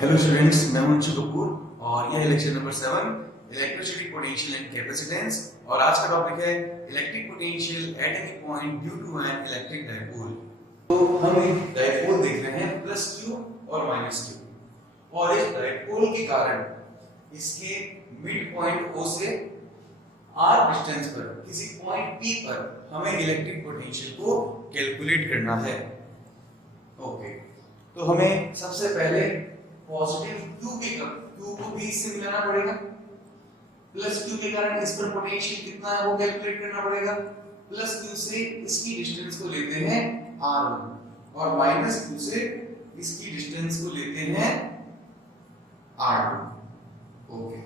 Hello students, मैं हूं अंशु कपूर और यह lecture number 7 electricity potential and capacitance. और आज का टॉपिक है electric potential at any point due to an electric dipole. तो हम एक डायपोल देख रहे हैं प्लस क्यू और माइनस क्यू, और इस डायपोल के कारण इसके मिड पॉइंट O से r डिस्टेंस पर किसी पॉइंट P पर हमें इलेक्ट्रिक पोटेंशियल को कैलकुलेट करना है। ओके, तो हमें सबसे पहले पॉजिटिव Q को भी इससे मिलाना पड़ेगा, प्लस Q के कारण इस पर पोटेंशियल कितना है वो कैलकुलेट करना पड़ेगा। प्लस Q से इसकी डिस्टेंस को लेते हैं R1 और माइनस Q से इसकी डिस्टेंस को लेते हैं R2। ओके,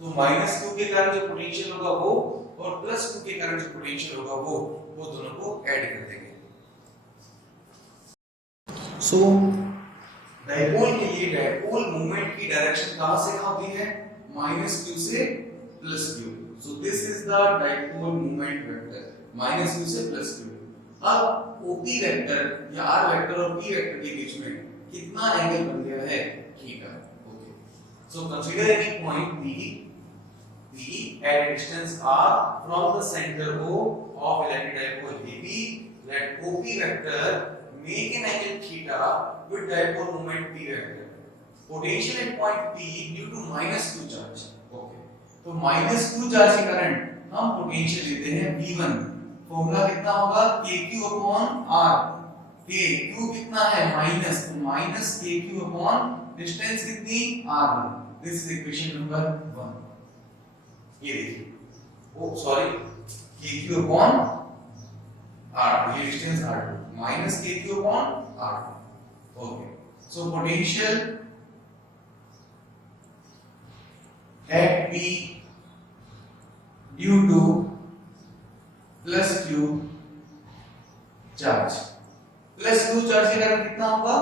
तो माइनस Q के कारण जो पोटेंशियल होगा वो और प्लस Q के कारण जो पोटेंशियल होगा वो दोनों को ऐड कर देंगे। सो डायपोल के लिए डायपोल मूवमेंट की डायरेक्शन कहां से कहां होती है? माइनस Q से plus Q। So this is the dipole movement vector, minus Q से प्लस Q। अब OP वेक्टर या R वेक्टर और P वेक्टर के बीच में कितना एंगल बन गया है? Theta. Okay, so consider any point P at a distance r from the center O of electric dipole AB, let OP vector make an angle theta with dipole moment P vector. Potential at point P due to minus Q charge. Okay, तो minus Q charge के कारण हम potential लेते हैं V1। Formula कितना होगा? KQ upon R। KQ कितना है? माइनस, तो माइनस KQ upon डिस्टेंस कितनी? R1। This is equation number 1। ये देखिए, ओ सॉरी, KQ upon R, ये distance R2 minus KQ upon R2। Okay, so potential at P due to plus Q charge, plus Q charge के कारण कितना होगा?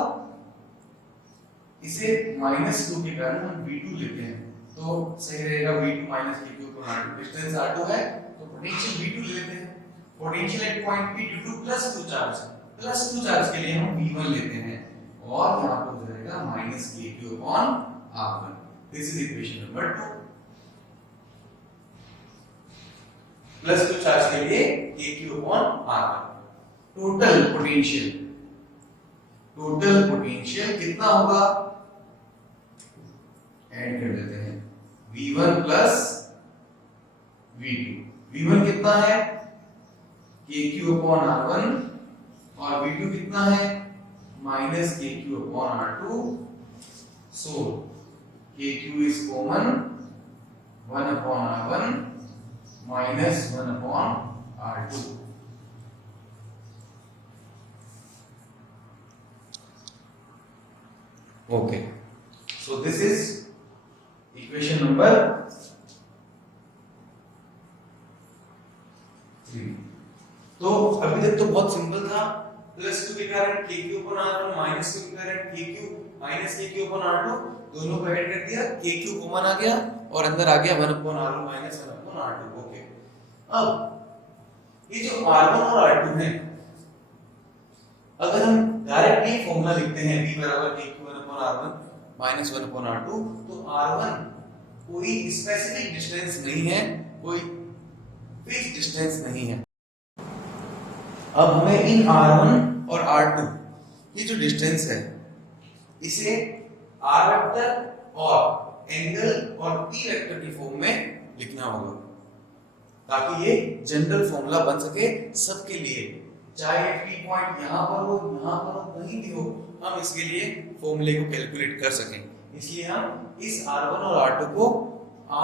इसे minus Q के कारण हम V2 लेते हैं तो सही रहेगा। V2 minus KQ upon R2, distance R2 है तो पोटेंशियल V2 लेते हैं। Potential at point P due two plus Q charge, plus Q charge के लिए हम V1 लेते हैं और यहां पर हो जाएगा minus KQ upon R1। This is equation number 2। Plus Q charge के लिए KQ upon R1। Total potential कितना होगा? ऐड कर देते हैं V1 प्लस V2। V1 कितना है? KQ upon R1 और V2 कितना है? Minus KQ upon R2। So KQ is common, 1 upon R1 minus 1 upon R2। Okay, so this is equation number 3। तो अभी तक तो बहुत सिंपल था, प्लस Q के कारण KQ upon R1 minus Q के कारण KQ minus KQ upon R2, दोनों को ऐड कर दिया, KQ कॉमन आ गया और अंदर आ गया 1 upon R1 minus 1 upon R2। Okay, अब ये जो R1 और R2 है, अगर हम डायरेक्टली फॉर्मूला लिखते हैं V बराबर KQ 1 upon R1 minus 1 upon R2, तो R1 कोई स्पेसिफिक डिस्टेंस नहीं है, कोई फिक्स डिस्टेंस नहीं है। अब हमें इन R1 और R2 ये जो डिस्टेंस है इसे R वेक्टर और एंगल और P वेक्टर की फॉर्म में लिखना होगा ताकि ये जनरल फॉर्मूला बन सके सबके लिए, चाहे P पॉइंट यहां पर हो, यहां पर हो, कहीं भी हो, हम इसके लिए फॉर्मूले को कैलकुलेट कर सकें। इसलिए हम इस R1 और R2 को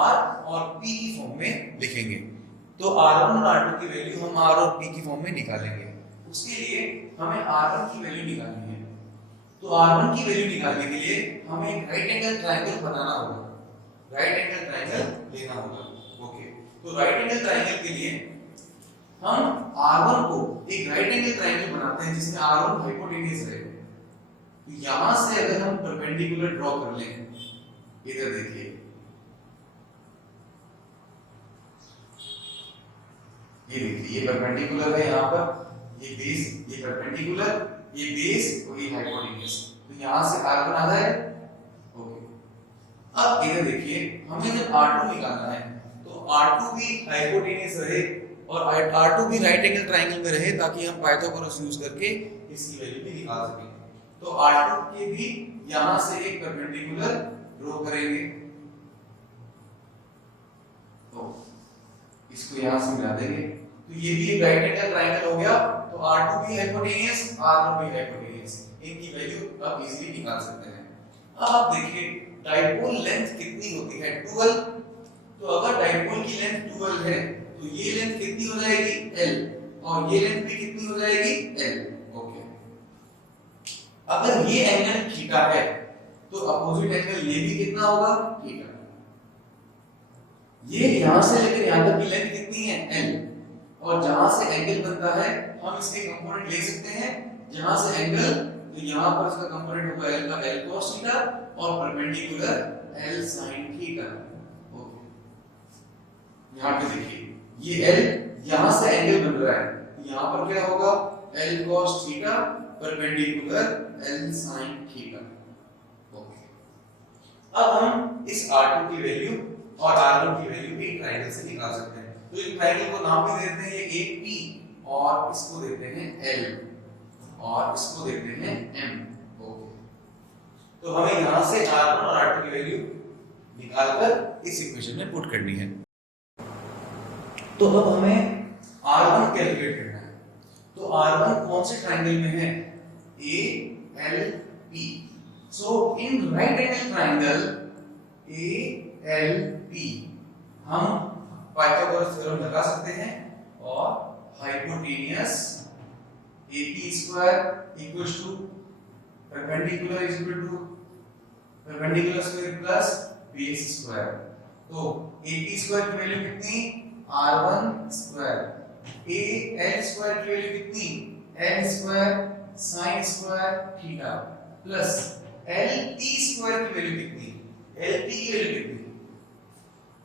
R और P की फॉर्म में लिखेंगे। तो R1 और R2 की वैल्यू हम R और P की फॉर्म में निकालेंगे। उसके लिए हमें R1 की वैल्यू निकालनी है, तो R1 की वैल्यू निकालने के लिए हमें एक राइट एंगल ट्रायंगल बनाना होगा, राइट एंगल ट्रायंगल लेना होगा। ओके, तो राइट एंगल ट्रायंगल के लिए हम R1 को एक राइट एंगल ट्रायंगल बनाते हैं जिसमें R1 हाइपोटेन्यूज है। तो यहां से अगर हम परपेंडिकुलर ड्रॉ कर लें, इधर देखिए, ये देखिए, ये परपेंडिकुलर है यहाँ पर, ये बेस, ये परपेंडिकुलर, ये बेस और ये हाइपोटेन्यूज। तो यहां से R1 आ जाए अब इधर देखिए, हमें जब R2 निकालना है तो R2 भी हाइपोटेनियस रहे और R2 भी राइट एंगल ट्रायंगल में रहे, ताकि हम पाइथागोरस यूज करके इसकी वैल्यू भी निकाल सकें। तो R2 के भी यहां से एक परपेंडिकुलर ड्रॉ करेंगे, तो इसको यहां से मिला देंगे, तो ये भी एक राइट एंगल ट्रायंगल हो गया। तो R2 भी हाइपोटेनियस, R1 भी हाइपोटेनियस, इनकी वैल्यू आप इजीली निकाल सकते हैं। अब आप देखिए डाइपोल लेंथ कितनी होती है, 12। तो अगर डाइपोल की लेंथ 12 है तो ये लेंथ कितनी हो जाएगी, L, और ये लेंथ भी कितनी हो जाएगी, L। ओके, अगर ये एंगल थीटा है तो अपोजिट एंगल ये भी कितना होगा, थीटा। ये यहां से लेकर यहां तक की लेंथ कितनी है, L, और जहां से एंगल बनता है हम इसके कंपोनेंट ले सकते हैं। जहां से एंगल, तो यहां पर इसका कंपोनेंट होगा L का L cos थीटा और perpendicular L sin theta. Okay, यहां पे देखिए ये L, यहां से एंगल बन रहा है, यहां पर क्या होगा, L cos theta perpendicular L sin theta. Okay, अब हम इस R2 की वैल्यू और R1 की वैल्यू भी ट्रायंगल से निकाल सकते हैं। तो इस ट्रायंगल को नाम भी देते हैं, ये AP, और इसको देते हैं L, और इसको देते हैं M। ओके, तो हमें यहां से R1 और R2 की वैल्यू निकालकर इस इक्वेशन में पुट करनी है। तो अब हमें R1 कैलकुलेट करना है। तो R1 कौन से ट्रायंगल में है, ALP। So in right angle triangle ALP हम पाइथागोरस थ्योरम लगा सकते हैं, और hypotenuse AP square equals to perpendicular is equal to perpendicular square plus BS square. तो AP स्क्वायर की वैल्यू कितनी, R1 स्क्वायर, AL स्क्वायर की वैल्यू कितनी, L square sin square theta, plus LP square की वैल्यू कितनी, LP की value कितनी,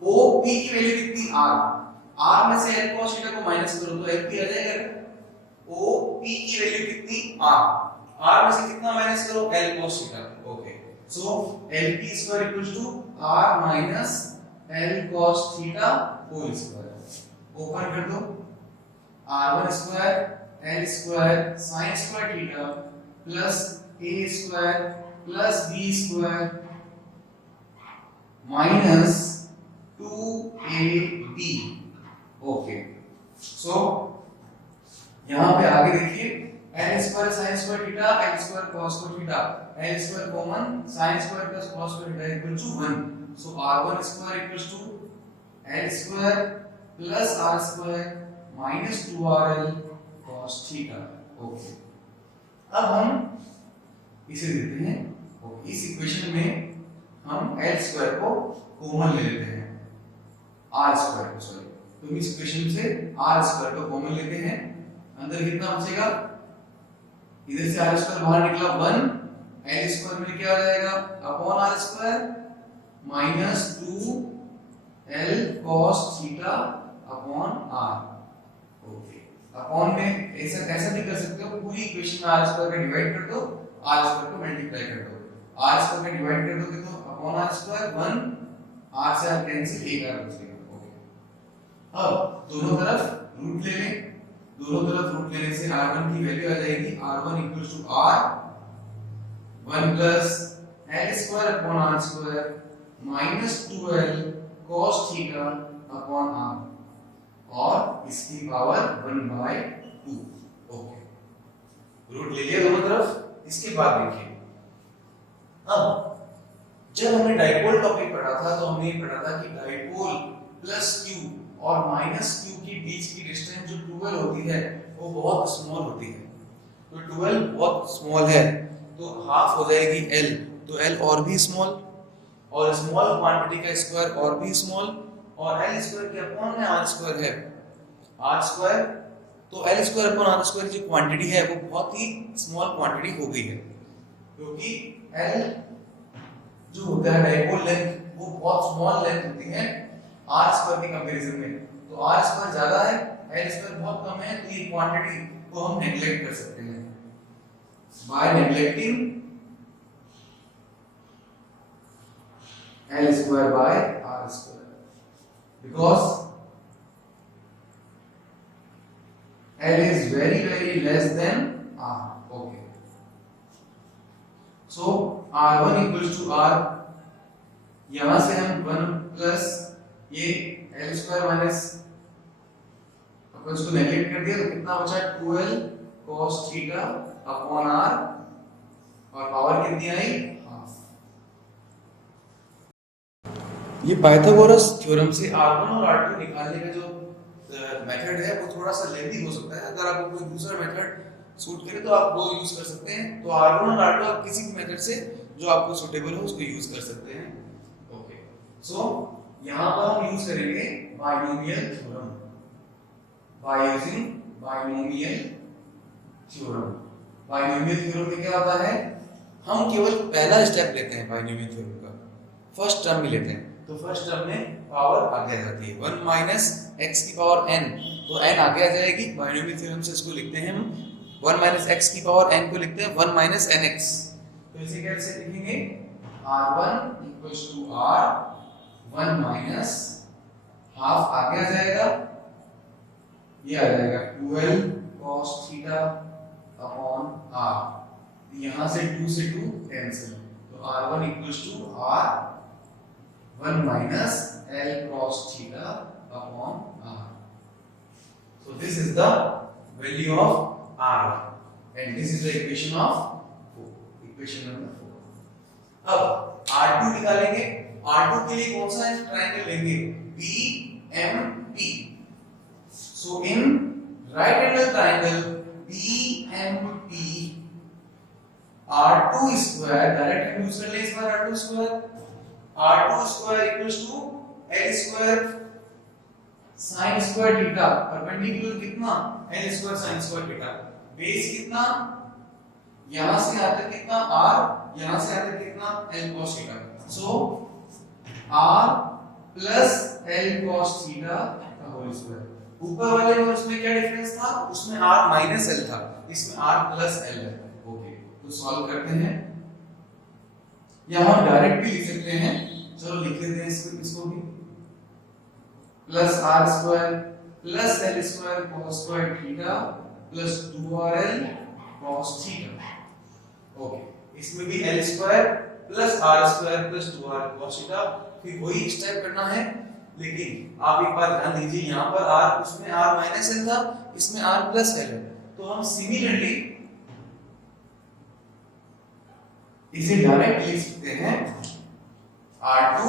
OP की वैल्यू कितनी, R में से L cos थीटा को माइनस करो तो LP आ जाएगा। OP की वैल्यू कितनी, R में से कितना माइनस करो, L cos theta. Okay, so LP square equals to R minus L cos theta whole square. Open कर दो, R1 square L square sin square theta plus A square plus B square minus 2AB। Okay, so यहां पे आगे देखिए, L square sin square theta, L square cos square theta, L square common, sin square plus cos square theta equal to 1। So R1 square equals to L square plus R square minus 2RL cos theta. Okay, अब हम इसे देते हैं, okay, इस equation में हम L square को common ले लेते हैं, R स्क्वायर को, सॉरी, तो इस इक्वेशन से R स्क्वायर को कॉमन लेते हैं, अंदर कितना बचेगा, इधर से R स्क्वायर बाहर निकला 1, L स्क्वायर में क्या आ जाएगा, upon R square minus 2L cos theta upon R। Okay, upon में ऐसा कैसा भी कर सकते हो, पूरी इक्वेशन में R स्क्वायर का डिवाइड कर दो, R स्क्वायर को मल्टीप्लाई कर दो, R स्क्वायर का डिवाइड कर दोगे तो अपॉन R स्क्वायर 1, R से R कैंसिल, एक R बचेगा। ओके, अब दोनों तरफ रूट ले लें, दोनों तरफ रूट लेने से R1 की वैल्यू आ जाएगी, R1 equals to R 1 plus L square upon R square minus 2L cos theta upon R, और इसकी पावर 1/2। ओके, रूट ले लिया दोनों तरफ। इसके बाद देखिए, अब जब हमने डाइपोल टॉपिक पढ़ा था तो हमने ये पढ़ा था कि डाइपोल प्लस Q और माइनस Q के बीच की डिस्टेंस जो 12 होती है वो बहुत स्मॉल होती है। तो 12 बहुत स्मॉल है तो हाफ हो जाएगी L, तो L और भी स्मॉल, और स्मॉल क्वांटिटी का स्क्वायर और भी स्मॉल, और L स्क्वायर के अपॉन में R स्क्वायर है, R स्क्वायर, तो L square upon R square जो क्वांटिटी है वो बहुत ही स्मॉल क्वांटिटी हो गई है, क्योंकि L जो होता है डाइपोल लेंथ वो बहुत स्मॉल लेंथ होती है R स्क्वायर के कंपैरिजन में। तो R स्क्वायर ज्यादा है, L स्क्वायर बहुत कम है, तो ये क्वांटिटी को हम नेगलेक्ट कर सकते हैं। By neglecting L square by R square, because L is very less than R. Okay, so R1 equals to R, यहां से हम 1 प्लस ये L स्क्वायर माइनस अपन इसको नेगलेक्ट कर दिया तो कितना बचा 12 cos थीटा अपॉन R, और पावर कितनी आई हाफ। ये पाइथागोरस थ्योरम से R1 और R2 निकालने का जो मेथड है वो थोड़ा सा लेंथी हो सकता है। अगर आपको कोई दूसरा मेथड सूट करे तो आप वो यूज कर सकते हैं। तो R1 और R2 आप किसी भी मेथड से जो आपको सूटेबल हो उसको यूज कर सकते हैं। ओके, सो यहां पर हम यूज करेंगे binomial theorem, by using binomial theorem. Binomial theorem में क्या होता है, हम केवल पहला स्टेप लेते हैं बाइनोमियल थ्योरम का, फर्स्ट टर्म में लेते हैं। तो फर्स्ट टर्म में पावर आगे आ जाती है 1 माइनस x की पावर n, तो n आगे आ जाएगी। बाइनोमियल थ्योरम से इसको लिखते हैं हम 1 माइनस x की पावर n को लिखते हैं 1 माइनस nx। तो इसे कैसे लिखेंगे, r1 equals to r 1 minus half आगे आ जाएगा, ये आ जाएगा 12 cos थीटा अपॉन r, यहां से 2 से 2 कैंसिल, तो r1 equals to r 1 minus L cos theta upon R. So this is the value of R, and this is the equation of 4, equation number 4. अब R2 निकालेंगे। R2 के लिए कौन सा ट्रायंगल लेंगे, BMP। So in right angle triangle BMP, R2 square direct use कर ले इस बार, R2 square equals to L square sin square theta, perpendicular कितना L square sin square theta, base कितना, यहां से यहां तक कितना R, यहां से यहां तक कितना L cos theta। सो R plus L cos theta का होल स्क्वायर। ऊपर वाले में उसमें क्या डिफरेंस था, उसमें R माइनस L था, इसमें R प्लस L है। ओके, तो सॉल्व करते हैं। यहां हम डायरेक्ट भी लिख सकते हैं, चलो लिख लेते हैं इसको भी, plus R square plus L square cos square theta plus 2rl cos theta. Okay, इसमें भी L square plus R square plus 2r cos theta, फिर वही स्टेप करना है। लेकिन आप एक बात ध्यान दीजिए, यहां पर r, उसमें r माइनस l था, इसमें r प्लस l है, तो हम सिमिलरली इसे डायरेक्ट लिख सकते हैं, R2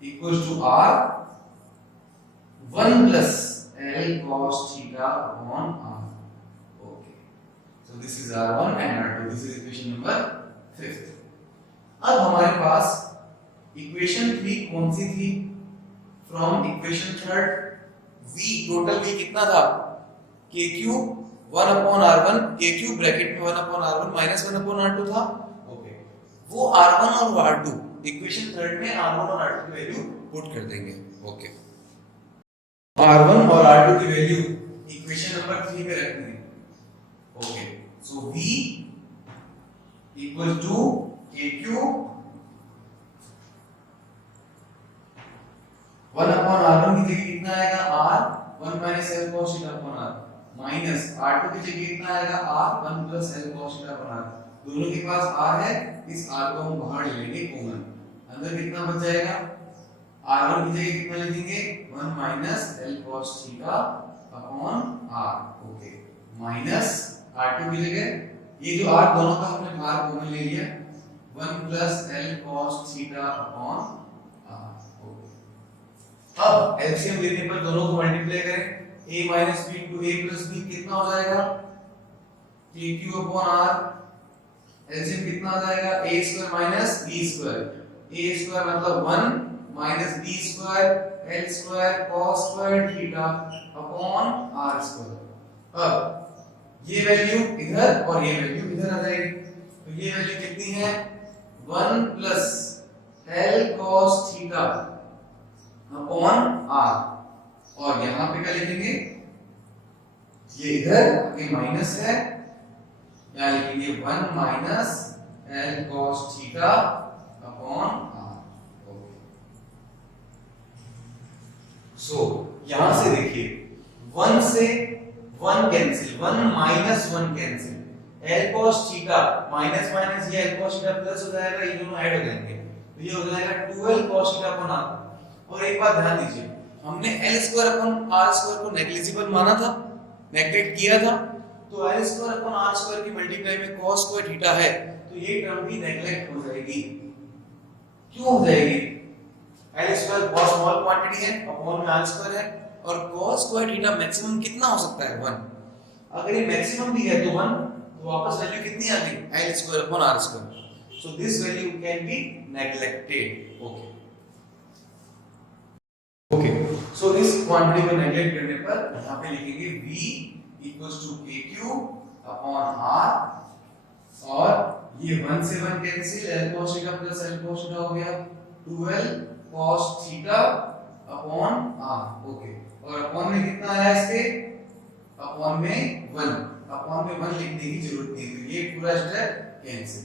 equals to R 1 plus L cos theta upon R. Okay, so this is R1 and R2. This is equation number 5th. अब हमारे पास इक्वेशन 3 कौन सी थी, from equation 3rd V, total V कितना था, KQ 1 upon R1, KQ bracket में 1 upon R1 minus 1 upon R2 था। Okay, वो R1 और R2 इक्वेशन 3rd में R1 और R2 की वैल्यू पुट कर देंगे। ओके, R1 और R2 की वैल्यू इक्वेशन नंबर 3 में रखनी है। Okay, so V equal to KQ 1 upon R1 की जगह कितना आएगा, R 1 minus L cos theta upon R, minus R2 की जगह कितना आएगा, R 1 plus L cos theta upon R। दोनों के पास R है, इस R को हम बाहर ले लेंगे कॉमन, अंदर कितना बच जाएगा, R1 की जगह कितना लिखेंगे, 1 minus L cos theta upon R। Okay, minus R2 की जगह ये जो R दोनों का हमने बाहर कॉमन ले लिया, 1 plus L cos theta upon R। Okay, अब एलसीएम लेने पर दोनों को मल्टीप्लाई करें, a minus b into a plus b कितना हो जाएगा, kq upon r, एलसीएम कितना आ जाएगा, a square minus b square, a square मतलब 1 minus b square l square cos square theta upon r square। अब ये वैल्यू इधर और ये वैल्यू इधर आ जाएगी, तो ये वैल्यू कितनी है, 1 plus l cos theta upon r, और यहां पे क्या लिखेंगे, ये इधर ये माइनस है, यहां लिखेंगे 1 minus L cos theta upon upon r। Okay, so यहां से देखिए 1 से 1 कैंसिल, 1 माइनस 1 cancel, L cos theta minus minus ये L cos थीटा प्लस हो जाएगा, ये दोनों ऐड हो जाएंगे तो ये हो जाएगा 2L cos theta upon r। और एक बात ध्यान दीजिए, हमने L square upon r square को नेग्लिजिबल माना था, नेग्लेक्ट किया था, तो L square upon r square की मल्टीप्लाई में cos स्क्वायर थीटा है तो ये टर्म भी नेग्लेक्ट हो जाएगी। क्यों हो जाएगी? L स्क्वायर बहुत स्मॉल क्वांटिटी है, अपॉन में r स्क्वायर है, और cos स्क्वायर थीटा मैक्सिमम कितना हो सकता है 1। अगर ये मैक्सिमम भी है तो 1, तो वापस वैल्यू कितनी आ गई L square upon r square. So this value can be neglected. Okay okay, so इस क्वांटिटी को नेग्लेक्ट करने पर यहां पे लिखेंगे v equals to kq upon r, और ये 1 से 1 cancel, L cos theta plus L cos theta हो गया 2L cos theta upon r। Okay, और अपॉन में कितना आया इसके, अपॉन में 1, अपॉन में 1 लिखने की जरूरत नहीं है, ये पूरा स्टेप कैंसिल,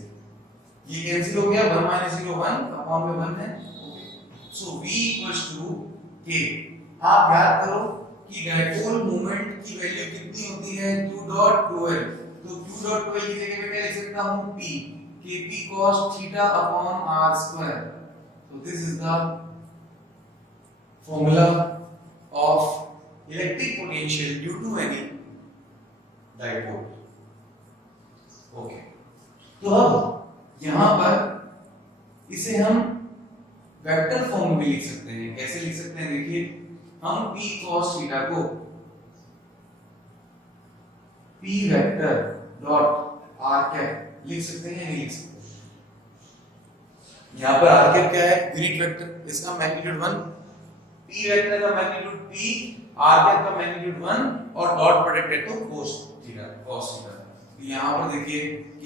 ये कैंसिल हो गया, 1 माइनस 0 1, अपॉन में 1 है। Okay, so v equals to k। आप याद करो कि डायपोल मोमेंट की वैल्यू कितनी होती है, q डॉट 2l, तो q डॉट 2l की जगह पे क्या लिख सकता हूं, p, kp cos theta upon r square. तो this is the formula of electric potential due to any dipole। ओके, तो अब यहां पर इसे हम वेक्टर फॉर्म में लिख सकते हैं। कैसे लिख सकते हैं, देखिए हम p cos थीटा को p vector dot r cap लिख सकते हैं या नहीं लिख सकते? यहां पर r कैप क्या है, यूनिट वेक्टर, इसका मैग्नीट्यूड 1, p वेक्टर का मैग्नीट्यूड p, r कैप का मैग्नीट्यूड 1, और डॉट प्रोडक्ट है तो cos थीटा। तो यहां पर देखिए k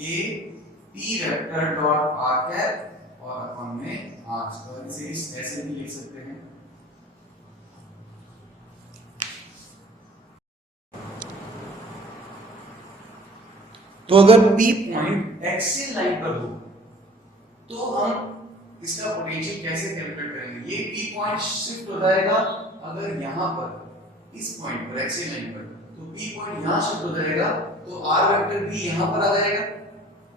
p vector dot r cap और अपॉन में r स्क्वायर, इसे ऐसे भी लिख सकते हैं। तो अगर p पॉइंट एक्सियल लाइन पर हो तो हम इसका पोटेंशियल कैसे कैलकुलेट करेंगे? ये p पॉइंट शिफ्ट हो जाएगा अगर यहां पर इस पॉइंट पर एक्सियल लाइन पर, तो p पॉइंट यहां शिफ्ट हो जाएगा तो r वेक्टर भी यहां पर आ जाएगा,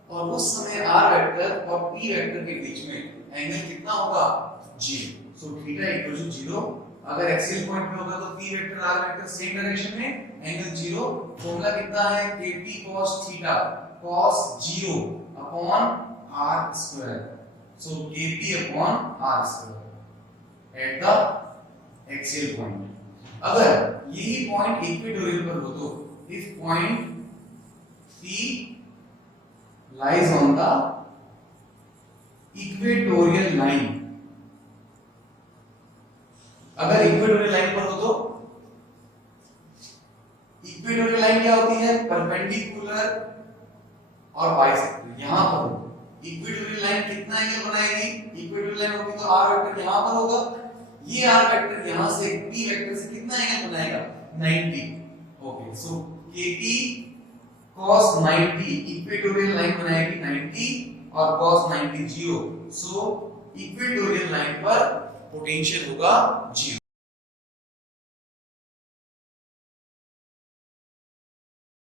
और उस समय r वेक्टर और p वेक्टर के बीच में एंगल कितना होगा, 0। So theta equal to 0। अगर एक्सियल पॉइंट पे होगा तो p vector r vector same direction में, एंगल 0। फॉर्मूला कितना है, kp cos थीटा cos 0 अपॉन r square. So kp upon r square at the axial point. अगर यही पॉइंट इक्वेटोरियल पर हो तो if point p lies on the equatorial line, अगर इक्वेटोरियल लाइन पर हो तो, इक्वेटोरियल लाइन क्या होती है, परपेंडिकुलर और बाइसेक्टर। यहां पर हो इक्वेटोरियल लाइन कितना एंगल बनाएगी, इक्वेटोरियल लाइन होगी तो r वेक्टर यहां पर होगा, ये r वेक्टर यहां से p वेक्टर से कितना एंगल बनाएगा, 90। ओके, सो kp cos 90 इक्वेटोरियल लाइन बनाएगी 90 और cos 90 0। सो इक्वेटोरियल लाइन पर पोटेंशियल होगा 0।